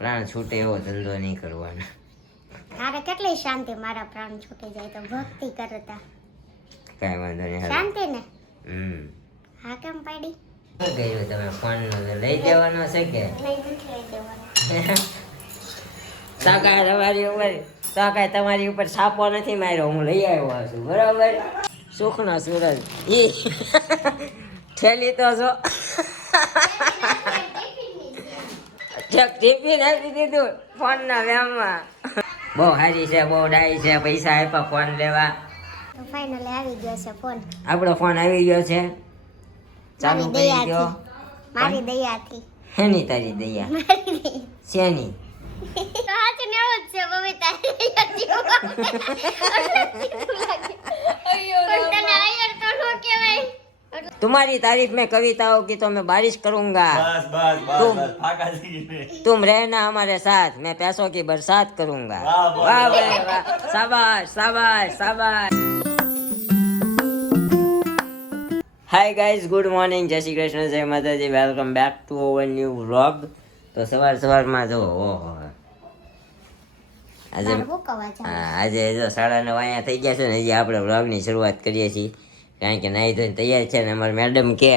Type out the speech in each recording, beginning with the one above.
પ્રાણ છૂટે એવો ધંધો નહીં કરવાનો. તારે કેટલી શાંતિ મારા પ્રાણ છૂટી જાય તો ભક્તિ કરતા. કાંઈ વાંધો નહીં. શાંતિ ને? હા કેમ પાડી? શું કર્યું તમે? ફોન લઈ દેવાનો છે કે લઈ દેવાનો? સાકાય તમારી ઉપર છાપો નથી માર્યો, હું લઈ આવ્યો છું બરાબર. સુખનો સૂરજ ઈ ઠેલી તો છો ટિફિન આપી દીધું ફોન ના વ્યામમાં. બહુ સારી છે, બહુ ડાઈ છે, પૈસા આપ્યા ફોન લેવા. તો ફાઇનલી આવી ગયો છે ફોન. આપણો ફોન આવી ગયો છે, ચાલુ મારી કરી દો. મારી દયાથી. હેની તારી દયા? શેની? तुम्हारी तारीफ में कविताओं की तो मैं बारिश करूंगा. तुम रहना हमारे साथ, मैं पैसों की बरसात करूंगा. वाह वाह वाह, शाबाश शाबाश शाबाश. हाय गाइस, गुड मॉर्निंग, जय श्री कृष्ण, जय Mataji, welcome back to our new vlog. તો સવારમાં જો ઓહો આજે જો 9:30 અહીંયા થઈ ગયા છે ને, હજી આપણે વ્લોગની શરૂઆત કરીએ છીએ. કારણ કે નાહી ધોઈને તૈયાર છે ને અમારે મેડમ કે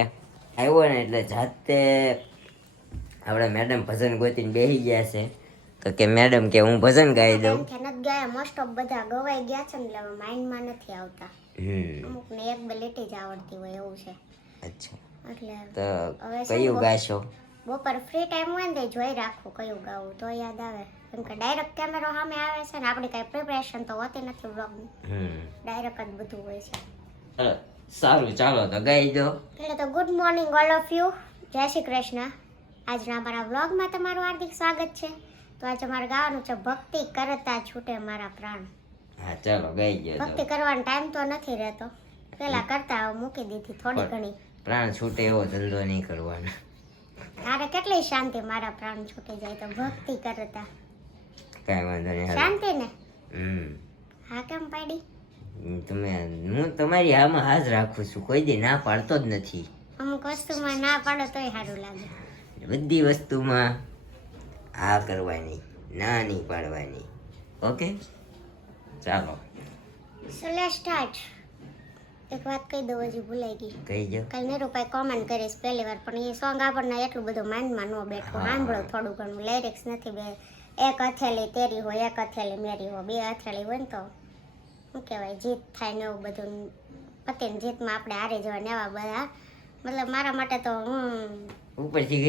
આવ્યો ને એટલે જાતે આપણે મેડમ ભજન ગોતીને બેસી ગયા છે. તો કે મેડમ કે હું ભજન ગાઈ દઉં. નથી ગયા, મોસ્ટ ઓફ બધા ગવાઈ ગયા છે ને એટલે માઇન્ડમાં નથી આવતા. અમુક ને એક બે લીટી જ આવડતી હોય એવું છે. અચ્છા, એટલે તો કયું ગાશો? બપોર ફ્રી ટાઈમ હોય ને જોઈ રાખવું કયું ગાવું તો યાદ આવે. કેમ કે ડાયરેક્ટ કેમેરો સામે આવે છે ને આપણી કઈ પ્રિપરેશન તો હોતી નથી વ્લોગની. ડાયરેક્ટ જ બધું હોય છે. સારું, ચાલો તો ગાઈ દો. એટલે તો good morning all of you, જય શ્રી કૃષ્ણ. આજના અમારા વ્લોગમાં તમારું હાર્દિક સ્વાગત છે. તો આજે અમારે ગાવાનું છે ભક્તિ કરતા છૂટે મારા પ્રાણ. હા ચાલો ગાઈ ગયો. ભક્તિ કરવાનો ટાઈમ તો નથી રહેતો, પેલા કરતા મૂકી દીધી થોડી ઘણી. પ્રાણ છૂટે એવો ધંધો નહીં કરવાનો. તારે કેટલી શાંતિ મારા પ્રાણ છૂટી જાય તો ભક્તિ કરતા. કાંઈ વાંધો નહીં. શાંતિ ને? હા કેમ પાડી? હું તમારી આમાં હાજ રાખું છું, કોઈ દી ના પાડતો જ નથી. અમુક વસ્તુમાં ના પાડો તોય સારું લાગે. બધી વસ્તુમાં હા કરવાની, ના નહીં પાડવાની. ઓકે ચાલો. So let's start. એક વાત કહી દઉં, હજી ભૂલાઈ ગઈ. કહી જાઓ. કાલ નીરુભાઈ કોમેન્ટ કરીશ પહેલી વાર, પણ એ સોંગ આપણને એટલું બધું માઇન્ડમાં ન બેઠું. સાંભળો થોડું ઘણું, લિરિક્સ નથી. બે એક હથેળી તેરી હોય, એક હથેળી મેરી હોય, બે હથેળી હોય ને તો શું કહેવાય જીત થાય ને એવું બધું. પતિને જીતમાં આપણે હારી જવા ને એવા બધા. મતલબ મારા માટે તો ઉપરથી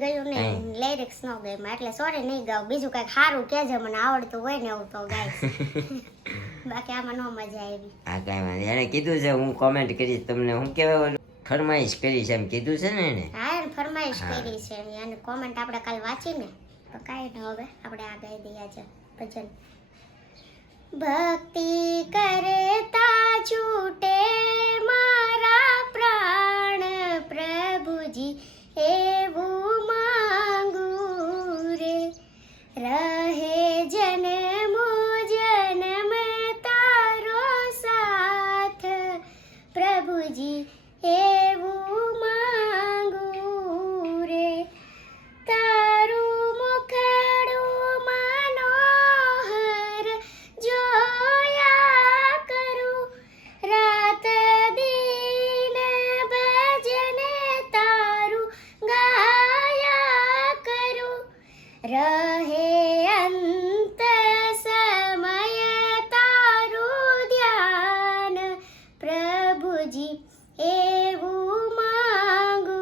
ગયું ને લિરિક્સ ન ગઈ એટલે સોરી નહીં ગાવ. બીજું કંઈક સારું કહેજે, મને આવડતું હોય ને એવું તો ગાઈશ. બાકી આમાં નો મજા આવી. હા કાંઈ વાંધો. એને કીધું છે હું કોમેન્ટ કરીશ તમને, હું કહેવાય ફરમાઈશ કરીશ એમ કીધું છે ને એને. હા એને ફરમાઈશ કરી છે અને કોમેન્ટ આપણે કાલ વાંચી ને તો કાંઈ ન. હવે આપણે આ ગાઈ દઈએ છે ભજન. ભક્તિ કરતા છૂટે મારા પ્રાણ પ્રભુજી એવું માંગુ રે. રહે જન્મો જન્મ તારો સાથ પ્રભુજી એવું માંગુ રે. તારું મુખડું મનોહર જોયા કરું, રાત દિન ભજન તારું ગાયા કરું. રહે અંત સમય તારું ધ્યાન પ્રભુજી એવું માંગુ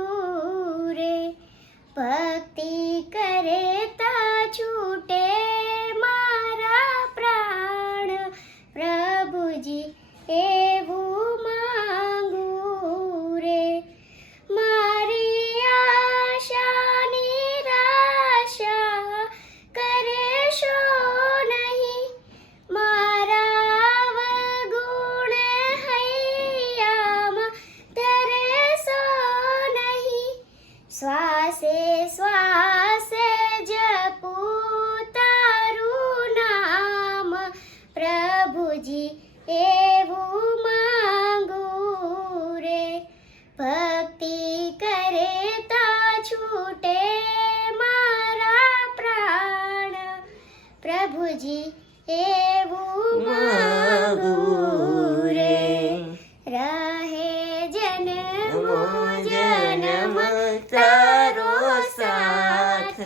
રે. ભક્તિ કરતા છૂટે મારા પ્રાણ પ્રભુજી એવું માંગુ રે. મારી આશા નિરાશા પ્રભુજી એવું માંગુ રે રહે જન્મો જન્મ તારો સાથ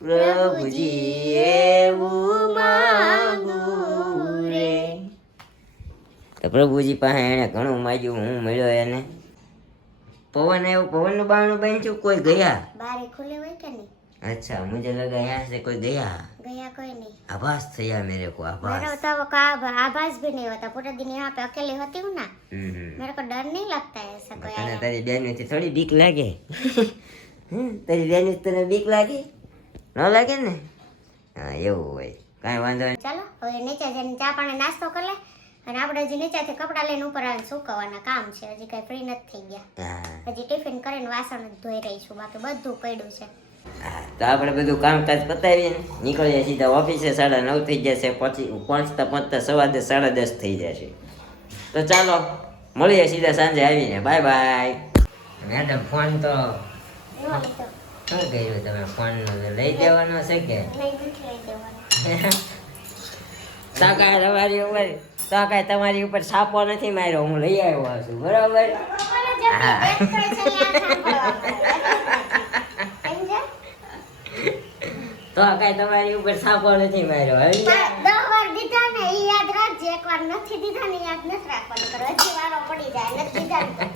પ્રભુજી એવું માંગુ રે. તો પ્રભુજી પાસે એને ઘણું માગ્યું, હું મળ્યો એને. પવન આવ્યો, પવનનું બારણું બાંધ્યું, કોઈ ગયા? બારે ખુલે હોય કે નહીં? अच्छा, मुझे लगा यहाँ से कोई गया. गया कोई नहीं. आभास थया मेरे को, मेरा आभास. तो वो का आभास भी नहीं होता. पूरे दिन यहाँ पे अकेली होती हूँ ना, मेरे को डर नहीं लगता है ऐसा कोई तने आया. तारी बहन थी थोड़ी बीक लागे. તારી બેન તને બીક લાગે? ન લાગે ને? હા, એવું હોય, કાંઈ વાંધો નહીં. ચાલો હવે નીચે જઈને ચા પાણી નાસ્તો કરી લે, અને આપણે હજી નીચેથી કપડાં લઈને ઉપર આવીને સુકવવાના કામ છે. હજી કઈ ફ્રી નથી થઈ ગયા. હા, હજી ટિફિન કરીને વાસણ જ ધોઈ રહી છું, બાકી બધું પડ્યું છે. હા, તો આપણે બધું કામકાજ પતાવીને નીકળીએ સીધા ઓફિસે. 9:30 થઈ જશે, પછી પહોંચતા 10:30 10:30 થઈ જશે. તો ચાલો મળીએ સીધા સાંજે આવીને. Bye bye. મેડમ ફોન તો એવો લીધો શું કર્યું તમે? ફોન લઈ દેવાનો છે કે? નહીં, નથી લઈ દેવાનો. તો કાંઈ તમારી ઉપર તમારી ઉપર છાપો નથી માર્યો, હું લઈ આવ્યો છું, બરાબર? તો કાંઈ તમારી ઉપર છાપો નથી માર્યો. હવે 10 વાર દીધા ને ઈ યાદ રાખજે, એકવાર નથી દીધા ને યાદ નથી રાખવાનું. કરો હજી વારો પડી જાય, નથી દીધા ને તો.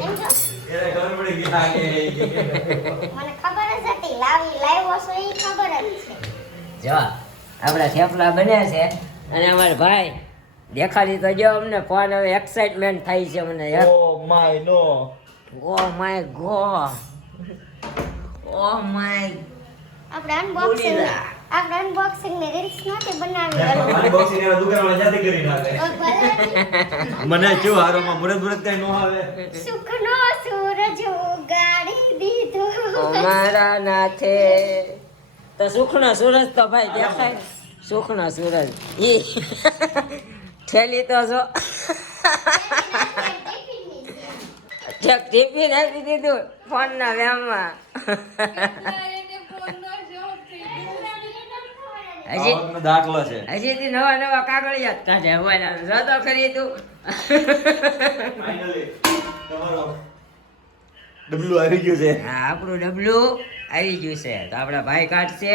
સમજો? મને ખબર જ હતી, લાવ્યો છો ઈ ખબર જ છે. જો આપણા થેપલા બન્યા છે, અને અમારા ભાઈ દેખાડી તો જો અમને ફોન. હવે એક્સાઇટમેન્ટ થાય છે મને. Oh my no. Oh my God, oh my. આપણે અનબોક્સિંગ ની રીલ્સ નહોતી બનાવી. અનબોક્સિંગ એના દુકાનમાં જાતે કરી નાખે. ઓ ભલે મને જો હારોમાં મુરત કઈ નો આવે. સુખનો સૂરજ ઉગાડી દીધો. અમારા નાથે તો સુખનો સૂરજ તો ભાઈ દેખાય. સુખનો સૂરજ ઈ ઠેલી તો જો ટીપી નાખી દીધું ફોનના વ્યામમાં. આવકનો દાખલો છે. હજી નવા કાગળિયા જ કાઢે. હવે રદો કરી તું. ફાઇનલી તમારો ડબલું આવી ગયું છે. હા, આપણું ડબલું આવી ગયું છે. તો આપણા ભાઈ કાઢશે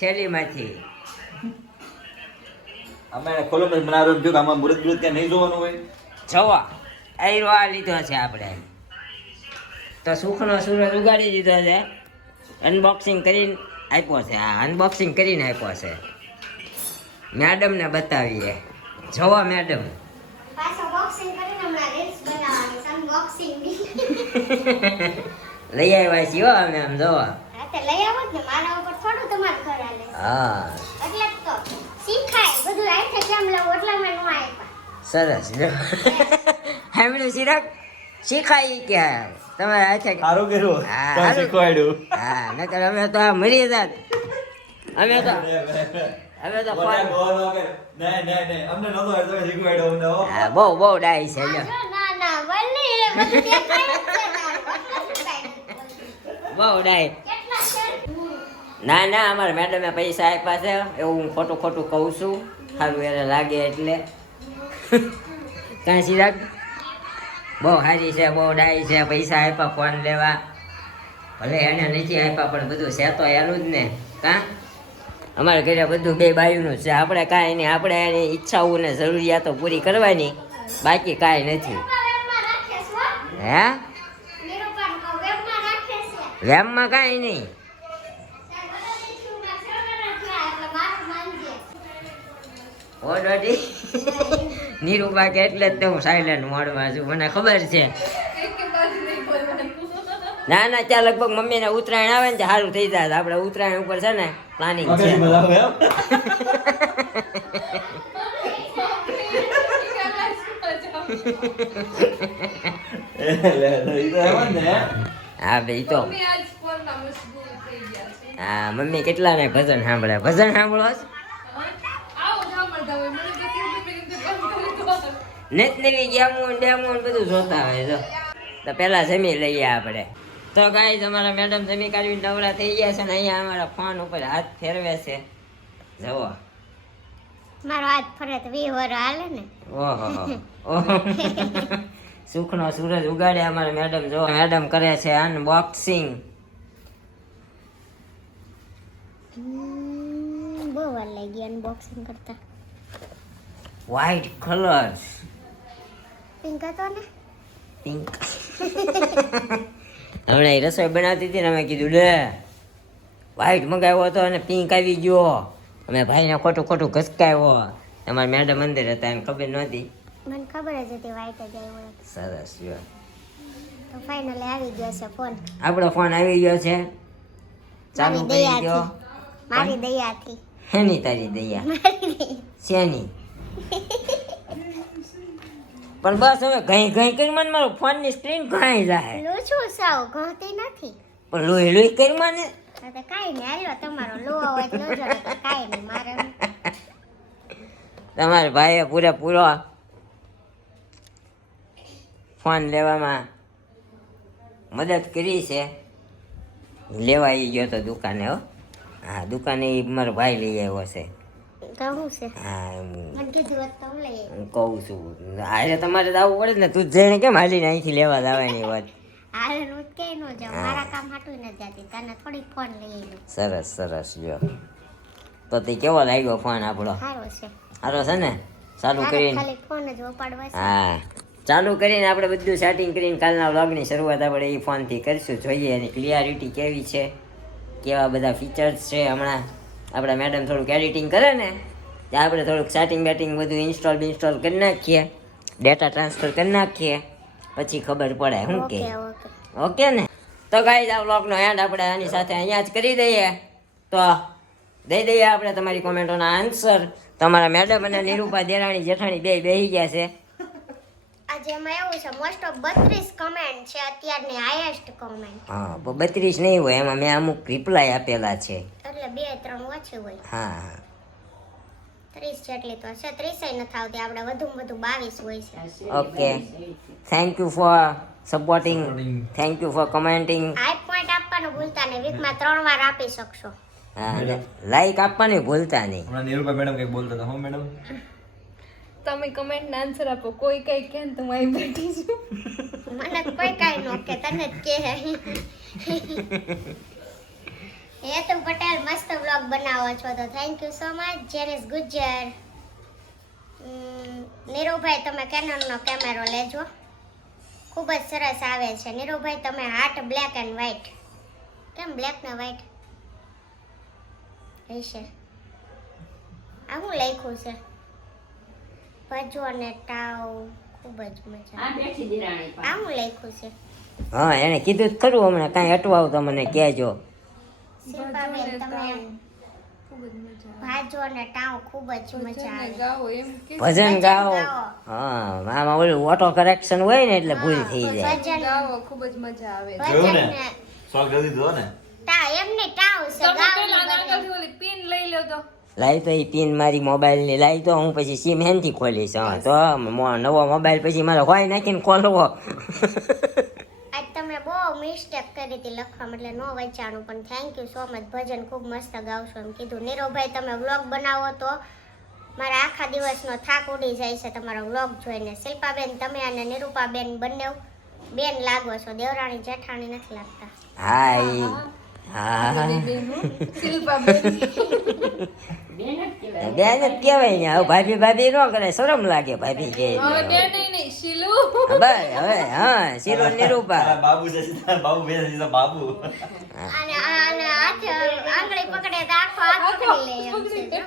થેલીમાંથી. અમે ખોલો પછી મને આરોપ થયું કે આમાં મુરત ત્યાં નહીં જોવાનું હોય. જોવા આયરો આ લીધો છે આપણે. તો સુખનો સૂરજ ઉગાડી દીધો છે. અનબોક્સિંગ કરીને આપ્યો છે. હા, અનબોક્સિંગ કરીને આપ્યો છે. મેડમને બતાવીએ. જોવા મેડમ. પાછો બોક્સિંગ કરીને હમણાં રીલ્સ બનાવવાની છે. અનબોક્સિંગ ની લઈ આવ્યા છીએ હો અમે. આમ જોવા. હા તે લઈ આવો જ ને, મારા ઉપર થોડું તમારે ઘર હાલે. હા, એટલે જ તો શીખાય બધું. આઈથે કેમ લઉં એટલે મેં નો આપ્યા. સરસ. સાંભળ્યું ચિરાગ? શીખાય કે તમારે હાથે. સારું કર્યું. હા, તમે સારું. શીખવાડ્યું. હા, નકર અમે તો આ મરી જાત. અમે તો ફોન. નહીં અમને નતો આવડતું, તમે શીખવાડ્યું અમને હો. હા, બહુ ડાય છે જો. જો ના ના વલ્લી એ બધું દેખાય જ છે તાર. એટલે શીખાય નથી. બહુ ડાય. કેટલા છે? ના અમારા મેડમે પૈસા આપ્યા છે એવું હું ખોટું કહું છું. સારું એને લાગે એટલે. કાંઈ ચિરાગ? બહુ સારી છે, બહુ ડાય છે. પૈસા આપ્યા ફોન લેવા. ભલે એને નથી આપ્યા પણ બધું છે તો એનું જ ને. કાં અમારા ઘરે બધું બે બાયુનું છે. આપણે કાંઈ નહીં, આપણે એની ઈચ્છાઓ ને જરૂરિયાતો પૂરી કરવાની, બાકી કાંઈ નથી. વેબમાં રાખે છે હો. હે? નિરૂપણ કહું, વેબમાં રાખે છે. વેમમાં કાંઈ નહીં. તાર બધા દીકરીઓના સર્વર થયા એટલે મારું માનજે. ઓ ડોડી નીરુબા કે એટલે જ તો હું સાયલેન્ટ મોડમાં છું, મને ખબર છે. ના ત્યાં લગભગ મમ્મીને ઉત્તરાયણ આવે ને સારું થઈ જાય. આપણે ઉત્તરાયણ ઉપર છે ને પ્લાનિંગ છે. મગજ બોલાવે એમ? ઈ તો એમ જ ને. હા ભાઈ તો હા, મમ્મી કેટલા ને ભજન સાંભળે. ભજન સાંભળો છો? નેત નવી ગેમો ડેમો બધું જોતા હોય. તો પેલા જમી લઈએ આપણે. તો ગાઈસ અમારા મેડમ જમી કાઢી નવરા થઈ ગયા છે ને અહીંયા અમારા ફોન ઉપર હાથ ફેરવે છે. જવો મારો હાથ ફરે તો 20 વર હાલે ને. ઓહો ઓહો સુખનો સૂરજ ઉગાડે અમારે મેડમ. જો મેડમ કરે છે અનબોક્સિંગ. બહુ વાર લાગી અનબોક્સિંગ કરતા. વ્હાઈટ કલર પિંક હતો ને. પિંક. હમણાં એ રસોઈ બનાવતી હતી ને અમે કીધું લે વ્હાઈટ મંગાવ્યો હતો અને પિંક આવી ગયો. અમે ભાઈને ખોટું ખોટું ઘસકાવ્યો. અમારા મેડમ અંદર હતા એમ ખબર નહોતી. મને ખબર જ હતી વ્હાઈટ જ આવ્યો. સરસ જો તો ફાઇનલી આવી ગયો છે ફોન. આપણો ફોન આવી ગયો છે. ચાલુ મારી કરી દો. મારી દયાથી. હેની તારી દયા શેની? પણ બસ હવે ઘઈ ઘઈ કરી મને મારો ફોન ની સ્ક્રીન ઘાઈ જાય. લૂછું સાવ ઘતી નથી. પણ લોહી લોહી કરી મને. તો કાંઈ નહીં હાલો તમારો લો હોય તો લોજો તો કાંઈ નહીં મારે. તમારા ભાઈએ પૂરેપૂરો ફોન લેવામાં મદદ કરી છે. લેવા ઈ ગયો તો દુકાને. હો હા દુકાને ઈ મારો ભાઈ લઈ આવ્યો છે. કહું છે હા મને કીધું હોત તો હું લઈ આવી. હું કહું છું આજે તમારે તો આવવું પડે ને. તું જઈને કેમ હાલીને અહીંથી લેવા જવાની વાત. હાલે હું કે ન જાઉં મારા કામ હાટું ન જતી તને થોડીક ફોન લઈ આવ્યો. સરસ સરસ જો તો તે કેવો લાગ્યો ફોન આપણો? સારો છે. સારો છે ને? ચાલુ તારે કરીને ખાલી ફોન જ ઉપાડવા છે. હા ચાલુ કરીને આપણે બધું સેટિંગ કરીને કાલના વ્લોગની શરૂઆત આપણે એ ફોનથી કરીશું. જોઈએ એની ક્લિયરિટી કેવી છે, કેવા બધા ફીચર્સ છે. હમણાં આપણા મેડમ થોડુંક એડિટિંગ કરે ને ત્યાં આપણે થોડુંક સેટિંગ બેટિંગ બધું ઇન્સ્ટોલ કરી નાખીએ, ડેટા ટ્રાન્સફર કરી નાખીએ, પછી ખબર પડે શું કે. ઓકે ઓકે ઓકે ને? તો ગાઈઝ આ વ્લોગનો એન્ડ આપણે આની સાથે અહીંયા જ કરી દઈએ. તો દઈ દઈએ આપણે તમારી કોમેન્ટોના આન્સર. તમારા મેડમ અને નિરૂપા દેરાણી જેઠાણી બે બેહી ગયા છે. આજે એમાં એવું છે મોસ્ટ ઓફ 32 કમેન્ટ છે અત્યારની હાઈએસ્ટ કમેન્ટ. હા 32 નહીં હોય, એમાં મેં અમુક રિપ્લાય આપેલા છે. એટલે 2-3 ઓછી હોય. હા 30 જેટલી તો છે. 30 નથી આવતી આપણે વધુમાં વધુ 22 હોય છે. Okay thank you for supporting, thank you for commenting. 8 point આપવાનું ભૂલતા નહીં. વીકમાં 3 વાર આપી શકશો. હા લાઈક આપવાની ભૂલતા નહીં. હમણાં નીરુબા મેડમ કંઈક બોલતા હતા. હો મેડમ તમે કમેન્ટ ના આન્સર આપો. કોઈ કઈ કે તો હું અહીં બેઠી છું. મને તો કોઈ કાંઈ ન કે તને જ કે હેતુ પટેલ મસ્ત વ્લોગ બનાવો છો તો thank you so much. Jenis Gujjar Nirubhai તમે કેનનનો કેમેરો લેજો, ખૂબ જ સરસ આવે છે. નીરુભાઈ તમે હાર્ટ બ્લેક એન્ડ વ્હાઈટ. કેમ બ્લેક ને વ્હાઈટ હશે? આ હું લખ્યું છે? ભજો અને ટાવ ખૂબ જ મજા. આ હું લખ્યું છે? હા એને કીધું જ ખરું. હમણાં કાંઈ અટવાવ તો મને કહેજો. શિલ્પાબેન તમે ભાજો અને ટાવ ખૂબ જ મજા આવે. ગાઓ એમ કે ભજન ગાઓ. હા આમાં ઓલું ઓટો કરેક્શન હોય ને એટલે ભૂલ થઈ જાય. ભજન ગાઓ ખૂબ જ મજા આવે. જોયું ભજન ને? ને શોખ જલ્દી દો ને. ટાવ એમની ટાવ છે તમે ગાવ પેલા નાગલથી ઓલી પિન લઈ લો તો. લાઈ તો એ પિન મારી મોબાઈલની લાઈ તો હું પછી સિમ હેનથી ખોલીશ. હા તો નવો મોબાઈલ પછી મારે હોય નાખીને ખોલવો. આજ તમે બહુ મિસ્ટેક કરી હતી લખવામાં એટલે નો વચાણું પણ થેન્ક યુ સો મચ. ભજન ખૂબ મસ્ત ગાવશો એમ કીધું. નીરવભાઈ તમે વ્લોગ બનાવો તો મારા આખા દિવસનો થાક ઉડી જાય છે તમારો વ્લોગ જોઈને. શિલ્પાબેન તમે અને નિરૂપાબેન બંને બેન લાગો છો, દેવરાણી જેઠાણી નથી લાગતા. હા ઈ હા શિલ્પાબેન બેન જ કહેવાય ને. હવે ભાભી ભાભી ન કરે, શરમ લાગે ભાભી કે. હવે બેન નહીં શીલુ. બસ હવે હા શીલો નિરૂપા. તારા બાબુ છે સીધા બાબુ બે છે સીધા બાબુ. અને હાથ આંગળી પકડે તો આખો હાથ પકડી લે એમ છે જો.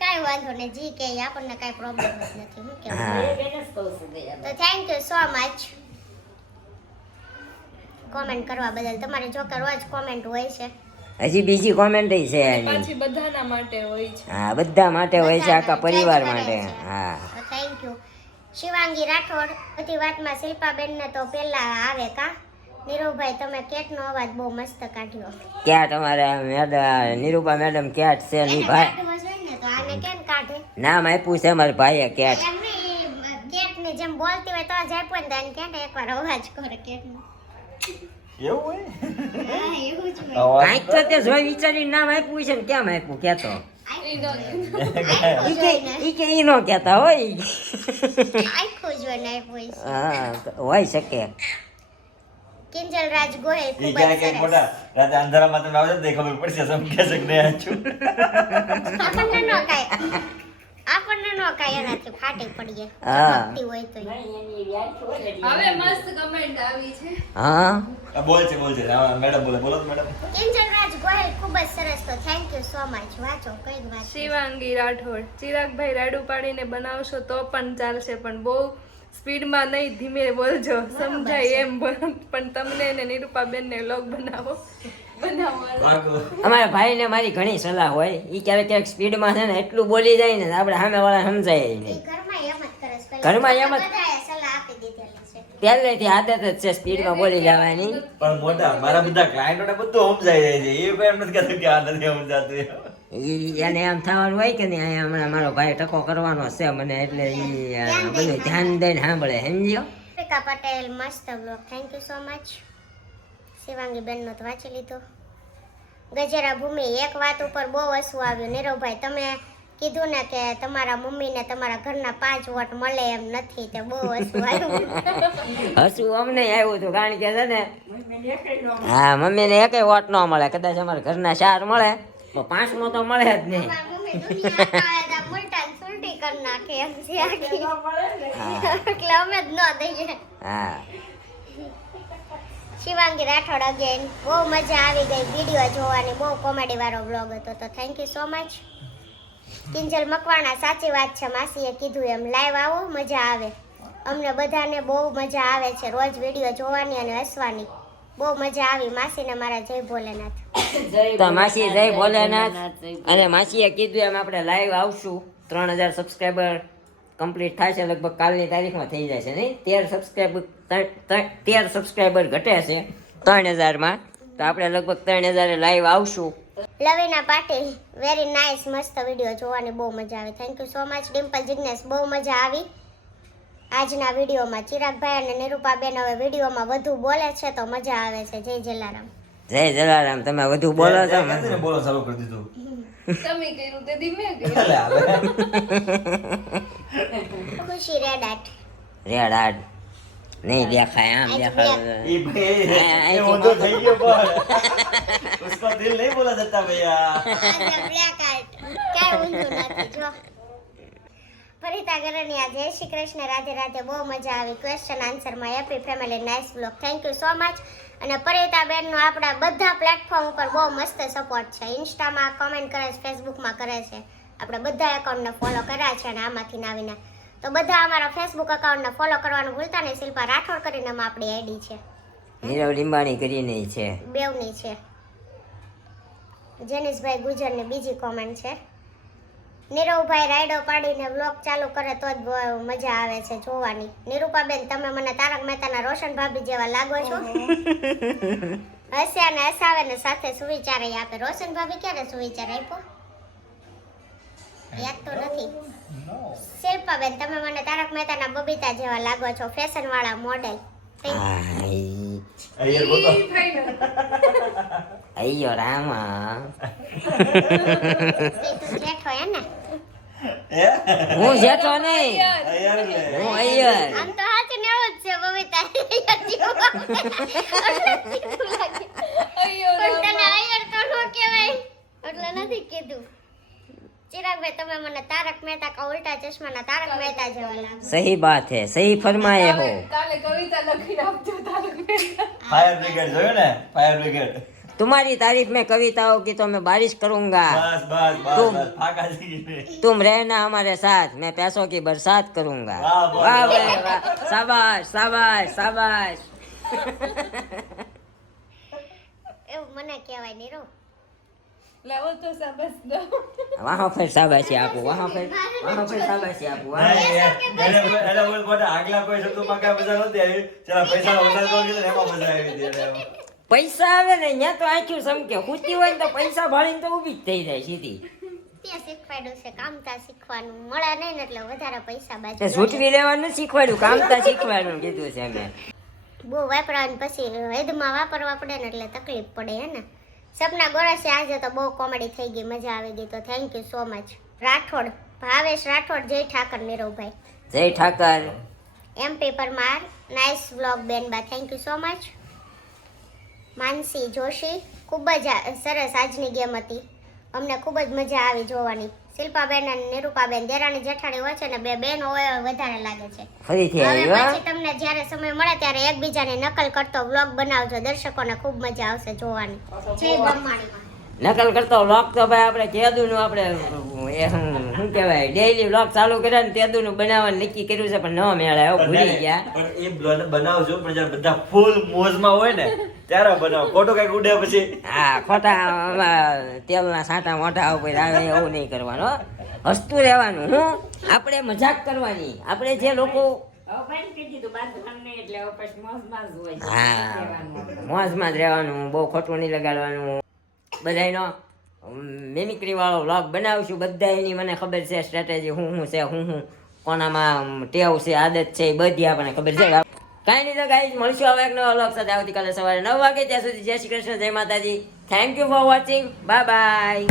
કાંઈ વાંધો નહીં જી કે આપણને કાંઈ પ્રોબ્લેમ જ નથી. હું કેવું તો thank you so much comment કરવા બદલ. તમારે જો કે રોજ કોમેન્ટ હોય છે. હજી બીજી કોમેન્ટ છે એની. પાછી બધાના માટે હોય છે. હા બધા માટે હોય છે, આખા પરિવાર જજ કરે માટે. છે. હા તો થેન્ક યુ. શિવાંગી રાઠોડ બધી વાતમાં શિલ્પાબેનને તો પહેલા આવે કા? નીરુભાઈ તમે કેટનો અવાજ બહુ મસ્ત કાઢ્યો. ક્યાં તમારા મેડમ નિરૂપા મેડમ ક્યાં છે ની એને ભાઈ કાઢવો જોઈએ ને તો આને કેમ કાઢે? નામ આપ્યું છે મારા ભાઈએ કેટ. એમ નહીં કેટની જેમ બોલતી હોય તો જ આપ્યો ને તો એને કેટ એકવાર અવાજ કરે કેટનો. એવું હોય? હા એવું જ હોય. કાંઈક તો તે જોઈ વિચારીને નામ આપ્યું છે ને કેમ આપ્યું કેતો ઈ કે ઈ નો કેતા હોય આખું જોઈને આપ્યું છે. હા હોય શકે કિંજલ રાજ ગોહિલ ઈ ખૂબ ક્યાં જ ક્યાંક સરસ. મોટા રાતે અંધારામાં તમે આવજો ને તો ખબર પડશે સમકે છે કે નહીં છું. આપણને નો કાંઈ એનાથી ફાટી પડીએ હા. ભક્તિ હોય તો હવે મસ્ત કમેન્ટ આવી છે. હા બોલ છે મેડમ બોલો તો મેડમ. કિંજલ રાજ ગોહિલ ખૂબ જ સરસ. તો થેન્ક યુ સો મચ. વાંચો કઈ વાત શિવાંગી રાઠોડ, ચિરાગભાઈ રાડુ પાડીને બનાવશો તો પણ ચાલશે, પણ બહુ સ્પીડમાં નહીં, ધીમે બોલજો, સમજાય એમ પણ તમને ને નિરૂપાબેન ને વ્લોગ બનાવો. અમારા ભાઈ ને મારી ઘણી સલાહ હોય ઈ ક્યારેક ક્યારેક સ્પીડમાં છે ને એટલું બોલી જાય ને આપણે સામે વાળા સમજાય એ નહીં ઘરમાં એમ જ કરે છે. ઘરમાં એમ જ. બધાએ સલાહ આપી દીધેલી છે. પહેલેથી આદત જ છે સ્પીડમાં બોલી જવાની પણ મોટા મારા બધા ક્લાયન્ટોને બધું સમજાઈ જાય છે એ કોઈ એમ નથી કહેતું કે આ નથી સમજાતું. ઈ એને એમ થવાનું હોય કે નહીં અહીંયા હમણાં મારો ભાઈ ટકો કરવાનો છે મને એટલે ઈ બધું ધ્યાન દઈને સાંભળે સમજ્યો રીકા પટેલ મસ્ત blog. Thank you so much. Shivangi બેનનો તો વાંચી લીધો. ગજેરા ભૂમિ, એક વાત ઉપર બહુ હસવું આવ્યું. નીરવભાઈ તમે કીધું ને કે તમારા મમ્મીને તમારા ઘરના 5 વોટ મળે એમ નથી, તે બહુ હસવું આવ્યું. હસવું અમને આવ્યું હતું કારણ કે છે ને હા મમ્મીને એકેય વોટ ન મળે, કદાચ અમારા ઘરના 4 મળે તો 5મો તો મળે જ નહીં. મારી મમ્મી દુનિયા આયા તા ઉલટા ને સુલટી કરી નાખે એમ છે આખી. એટલે અમે જ ન દઈએ. હા શિવાંગી રાઠોડ અગેન, બહુ મજા આવી ગઈ વિડીયો જોવાની, બહુ કોમેડી વાળો બ્લોગ હતો. તો thank you so much. Kinjal Makwana, સાચી વાત છે, માસીએ કીધું એમ લાઈવ આવો, મજા આવે. અમને બધાને બહુ મજા આવે છે રોજ વિડીયો જોવાની અને હસવાની. બહુ મજા આવી. માસીને મારા જય ભોલેનાથ. તો માસી જય ભોલેનાથ. અને માસીએ કીધું એમ આપણે લાઈવ આવશું. 3000 સબસ્ક્રાઈબર કમ્પ્લીટ થશે લગભગ કાલની તારીખમાં થઈ જશે નહીં 13 સબસ્ક્રાઈબર ઘટે છે 3000માં તો આપણે લગભગ 3000 લાઈવ આવશું. લવીના પાટીલ, વેરી નાઇસ, મસ્ત વિડીયો જોવાની બહુ મજા આવી. Thank you so much. Dimple Jignesh, બહુ મજા આવી આજના વિડીયોમાં. ચિરાગભાઈ અને નિરૂપાબેન હવે વિડીયોમાં વધુ બોલે છે તો મજા આવે છે. જય જલારામ. જય જલારામ. તમે વધુ બોલો છો કહેતી ને બોલો ચાલુ કરી દીધું. તમે કર્યું તે ધીમે કર્યું. એટલે હવે ખુશી રેડાટ. રેડ આડ નહીં દેખાય આમ દેખાય ઈ ભાઈ એ ઊંધો થઈ ગયો પણ उसका दिल नहीं बोला जाता भैया. આજે બ્લેક આર્ટ ક્યાંય ઊંધું નથી જો. ફરીતા ગરનિયા, જય શ્રી કૃષ્ણ, રાધે રાધે. બહુ મજા આવી. ક્વેશ્ચન આન્સરમાં happy family, nice blog. Thank you so much. અને પરિતા બેનનો આપણા બધા પ્લેટફોર્મ ઉપર બહુ મસ્ત સપોર્ટ છે. ઇન્સ્ટામાં કમેન્ટ કરે છે, ફેસબુકમાં કરે છે. આપણે બધા એકાઉન્ટને ફોલો કર્યા છે અને આમાંથી નાવીને તો બધા અમારા ફેસબુક એકાઉન્ટને ફોલો કરવાનું ભૂલતા નહીં. શિલ્પા રાઠોડ કરીને આપણી આઈડી છે, નીરવ લીંબાણી કરીને છે. બેવની છે. જેનિશભાઈ ગુજરની બીજી કોમેન્ટ છે. નીરવભાઈ રાયડો પાડીને વ્લોગ ચાલુ કરે તો જ બહુ મજા આવે છે જોવાની. નિરૂપાબેન, તમે મને તારક મહેતાના રોશન ભાભી જેવા લાગો છો. હસ્યા ને હસાવે ને સાથે સુવિચાર આપે. રોશન ભાભી ક્યારે સુવિચાર આપ્યો યાદ તો નથી. શિલ્પાબેન, તમે મને તારક મહેતાના બબીતા જેવા લાગો છો, ફેશન વાળા મોડેલ. અయ్యર બોલો અయ్యో રામા તું જેઠો હે ને? હું જેઠો નહીં, અయ్యર લે હું અય્યર. આમ તો હાચી ને એવું જ છે બબીતા જેવા. અయ్యో પણ તને આયર તો નો કહેવાય એટલે નથી કીધું. ચિરાગભાઈ, તમે મને તારક મહેતા કા ઉલ્ટા ચશ્માના તારક મહેતા જેવા લાગો. સહી બાત है, સહી फरमाए हो. કાલે કવિતા લખીને આપજો તારક મહેતા. ફાયર બ્રિગેડ જોયો ને ફાયર બ્રિગેડ. तुम्हारी तारीफ में कविताओं की तो मैं बारिश करूंगा. બસ બસ બસ तुम બસ ફાકા થઈ ગઈ. तुम रहना हमारे साथ, मैं पैसों की बरसात करूंगा. वाह, वाह, वाह वाह. भाई वाह. शाबाश शाबाश शाबाश. એવું મને કહેવાય નીરવ. લાવો તો સાબસ દો. वहाँ पर शाबाशी आपको, वहाँ पर शाबाशी आपको. એને બોલ બોટા આગલા કોઈ શબ્દોમાં કાંઈ મજા નહોતી આવી. ચલા પૈસા વધારે તો કીધું ને એમાં મજા આવી હતી એને. પૈસા આવે ને ત્યાં તો આંખ્યું સમકે ખૂતી હોય ને તો પૈસા ભાળીને તો ઊભી જ થઈ જાય સીધી. ત્યાં શીખવાડ્યું છે કામતા શીખવાનું. મળે નહીં ને એટલે વધારે પૈસા તે બાજુ. ઝૂંટવી લેવાનું શીખવાડ્યું, કામતા શીખવાડવાનું કીધું છે મેં. બહુ વાપરવાનું પછી હેદમાં વાપરવા પડે ને એટલે તકલીફ પડે હે ને. સપના ગોરસે આજે તો બહુ કોમેડી થઈ ગઈ, મજા આવી ગઈ, તો thank you so much. Rathod Bhavesh Rathod, જય ઠાકર નીરવભાઈ, જય Thakar. MP Parmar, nice vlog બેનબા, thank you so much. Mansi Joshi, ખૂબ જ સરસ આજની ગેમ હતી, અમને ખૂબ જ મજા આવી જોવાની. શિલ્પાબેન અને નિરૂપાબેન દેરાણી જેઠાણી હોય છે ને, બે બેન હોય વધારે લાગે છે. ફરીથી હવે આવ્યો પછી તમને જ્યારે સમય મળે ત્યારે એકબીજાની નકલ કરતો વ્લોગ બનાવજો, દર્શકોને ખૂબ મજા આવશે જોવાની. જય બ્રહ્માણીમાં. નકલ કરતો વ્લોગ તો ભાઈ આપણે કેદુનું આપણે શું કહેવાય ડેઈલી વ્લોગ ચાલુ કર્યા ને તેદુનું બનાવવાનું નક્કી કર્યું છે, પણ ન મેળે એવું ભૂલી ગયા. પણ એ બ્લોગ બનાવજો, પણ જ્યારે બધા ફૂલ મોજમાં હોય ને ત્યારે બનાવો, ખોટું કઈક ઉડે પછી. હા, ખોટા આમાં તેલના સાંટા મોઢા ઉપર આવે એવું નહીં કરવાનું, હસતું રહેવાનું. હું આપણે મજાક કરવાની, આપણે જે લોકો હા મોજમાં જ રહેવાનું, બહુ ખોટું નહીં લગાડવાનું. બધાયનો મિમિક્રી વાળો વ્લોગ બનાવશું, બધાયની મને ખબર છે સ્ટ્રેટેજી હું છે, હું કોનામાં ટેવ છે, આદત છે, એ બધી આપણને ખબર છે. કાંઈ નહીં તો ગાઈસ, મળશું હવે એક નવા વ્લોગ સાથે આવતીકાલે સવારે 9 વાગે. ત્યાં સુધી જય શ્રી કૃષ્ણ, જય માતાજી. Thank you for watching, bye bye.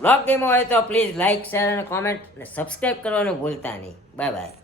Vlog game હોય તો પ્લીઝ લાઈક, શેર અને કોમેન્ટ અને સબસ્ક્રાઈબ કરવાનું ભૂલતા નહીં. Bye bye.